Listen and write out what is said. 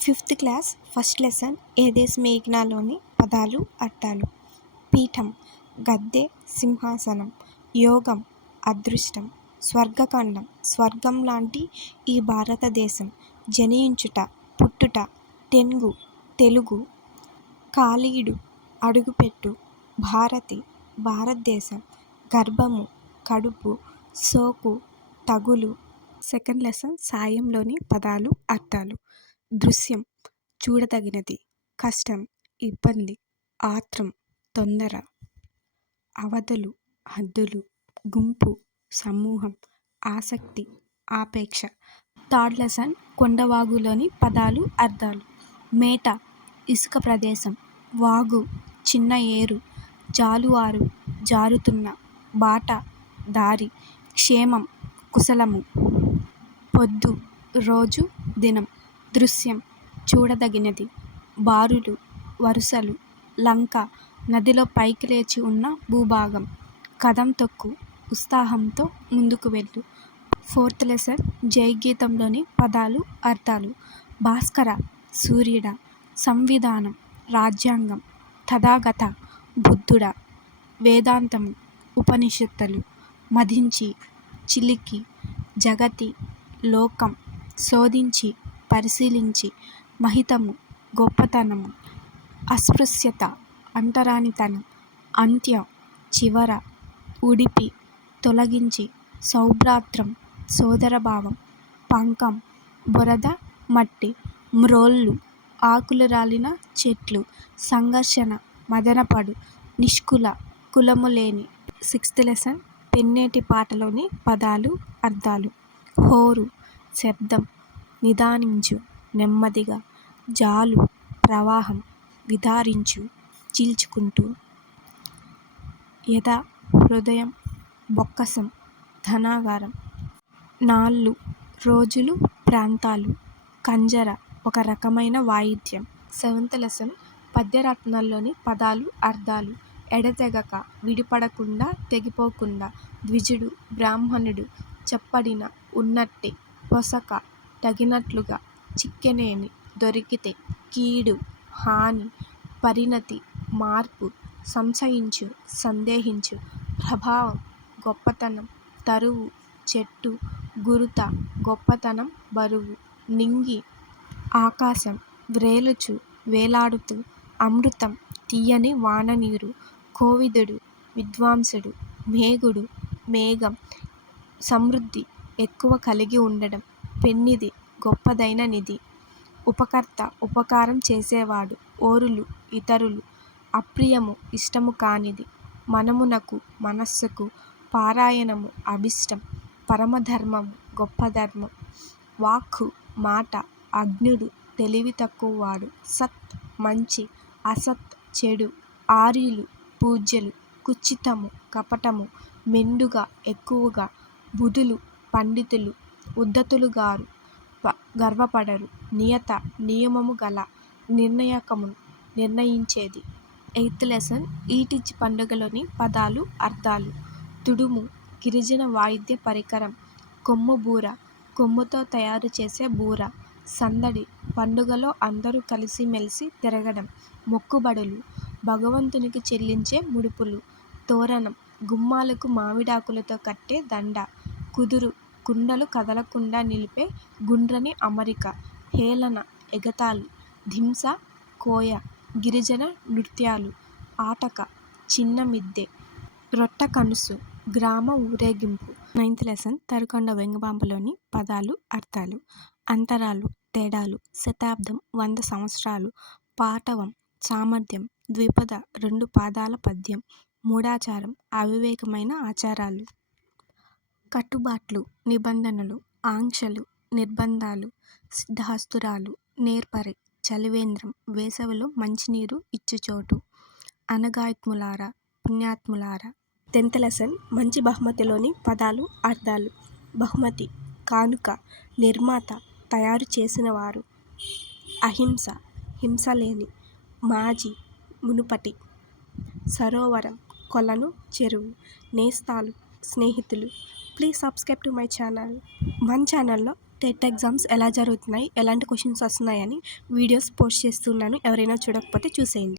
Fifth class first lesson ఏ దేశ మేఘనాలోని పదాలు అర్థాలు. పీఠం గద్దె సింహాసనం. యోగం అదృష్టం. స్వర్గఖండం స్వర్గం లాంటి ఈ భారతదేశం. జనించుట పుట్టుట. తెంగు తెలుగు. కాళీయుడు అడుగుపెట్టు. భారతి భారతదేశం. గర్భము కడుపు. సోకు తగులు. సెకండ్ లెసన్ సాయంలోని పదాలు అర్థాలు. దృశ్యం చూడదగినది. కష్టం ఇబ్బంది. ఆత్రం తొందర. అవధులు హద్దులు. గుంపు సమూహం. ఆసక్తి ఆపేక్ష. థర్డ్ లెసన్ కొండవాగులోని పదాలు అర్థాలు. మేట ఇసుక ప్రదేశం. వాగు చిన్న ఏరు. జాలువారు జారుతున్న. బాట దారి. క్షేమం కుశలము. పొద్దు రోజు దినం. దృశ్యం చూడదగినది. బారులు వరుసలు. లంక నదిలో పైకి లేచి ఉన్న భూభాగం. కదం తొక్కు ఉత్సాహంతో ముందుకు వెళ్ళు. ఫోర్త్ లెసన్ జయగీతంలోని పదాలు అర్థాలు. భాస్కర సూర్యుడా. సంవిధానం రాజ్యాంగం. తథాగత బుద్ధుడా. వేదాంతము ఉపనిషత్తులు. మదించి చిలికి. జగతి లోకం. శోధించి పరిశీలించి. మహితము గొప్పతనము. అస్పృశ్యత అంటరానితనం. అంత్యం చివర. ఉడిపి తొలగించి. సౌభ్రాత్రం సోదరభావం. పంకం బురద మట్టి. మ్రోళ్ళు ఆకులు రాలిన చెట్లు. సంఘర్షణ మదనపడు. నిష్కుల కులము లేని. సిక్స్త్ లెసన్ పెన్నేటి పాటలోని పదాలు అర్థాలు. హోరు శబ్దం. నిదానించు నెమ్మదిగా. జాలు ప్రవాహం. విదారించు చీల్చుకుంటూ. యథ హృదయం. బొక్కసం ధనాగారం. నాళ్ళు రోజులు ప్రాంతాలు. కంజర ఒక రకమైన వాయిద్యం. సెవెంత్ లెసన్ పద్యరత్నాల్లోని పదాలు అర్థాలు. ఎడతెగక విడిపడకుండా తెగిపోకుండా. ద్విజుడు బ్రాహ్మణుడు. చెప్పడిన ఉన్నట్టే. పొసక తగినట్లుగా. చిక్కెనేని దొరికితే. కీడు హాని. పరిణతి మార్పు. సంశయించు సందేహించు. ప్రభావం గొప్పతనం. తరువు చెట్టు. గురుత గొప్పతనం బరువు. నింగి ఆకాశం. వ్రేలుచు వేలాడుతూ. అమృతం తీయని వాననీరు. కోవిదుడు విద్వాంసుడు. మేఘుడు మేఘం. సమృద్ధి ఎక్కువ కలిగి ఉండడం. పెన్నిది గొప్పదైన నిధి. ఉపకర్త ఉపకారం చేసేవాడు. ఓరులు ఇతరులు. అప్రియము ఇష్టము కానిది. మనమునకు మనస్సుకు. పారాయణము అభిష్టం. పరమధర్మము గొప్ప ధర్మం. వాక్కు మాట. అజ్ఞుడు తెలివి తక్కువవాడు. సత్ మంచి. అసత్ చెడు. ఆర్యులు పూజ్యులు. కుచితము కపటము. మెండుగా ఎక్కువగా. బుధులు పండితులు. ఉద్ధతులుగారు గర్వపడరు. నియత నియమము గల. నిర్ణయకమును నిర్ణయించేది. ఎయిత్ లెసన్ ఈటిచ్చి పండుగలోని పదాలు అర్థాలు. తుడుము గిరిజన వాయిద్య పరికరం. కొమ్ము బూర కొమ్ముతో తయారు చేసే బూర. సందడి పండుగలో అందరూ కలిసిమెలిసి తిరగడం. మొక్కుబడులు భగవంతునికి చెల్లించే ముడుపులు. తోరణం గుమ్మాలకు మామిడాకులతో కట్టే దండ. కుదురు కుండలు కదలకుండా నిలిపే గుండ్రని అమరిక. హేళన ఎగతాళి. ధింస కోయ. గిరిజన నృత్యాలు. ఆటక చిన్న మిద్దె. రొట్ట కనుసు గ్రామ ఊరేగింపు. నైన్త్ లెసన్ తరుకొండ వెంగబాంబలోని పదాలు అర్థాలు. అంతరాలు తేడాలు. శతాబ్దం 100 సంవత్సరాలు. పాటవం సామర్థ్యం. ద్విపద 2 పాదాల పద్యం. మూఢాచారం అవివేకమైన ఆచారాలు. కట్టుబాట్లు నిబంధనలు. ఆంక్షలు నిర్బంధాలు. సిద్ధహస్తురాలు నేర్పరి. చలివేంద్రం వేసవిలో మంచినీరు ఇచ్చుచోటు. అనగాత్ములారా పుణ్యాత్ములారా. 10th లెసన్ మంచి బహుమతిలోని పదాలు అర్థాలు. బహుమతి కానుక. నిర్మాత తయారు చేసినవారు. అహింస హింసలేని. మాజీ మునుపటి. సరోవరం కొలను చెరువు. నేస్తాలు స్నేహితులు. Please subscribe to my channel. మన ఛానల్లో టెట్ ఎగ్జామ్స్ ఎలా జరుగుతున్నాయి, ఎలాంటి క్వశ్చన్స్ వస్తున్నాయని వీడియోస్ పోస్ట్ చేస్తున్నాను. ఎవరైనా చూడకపోతే చూసేయండి.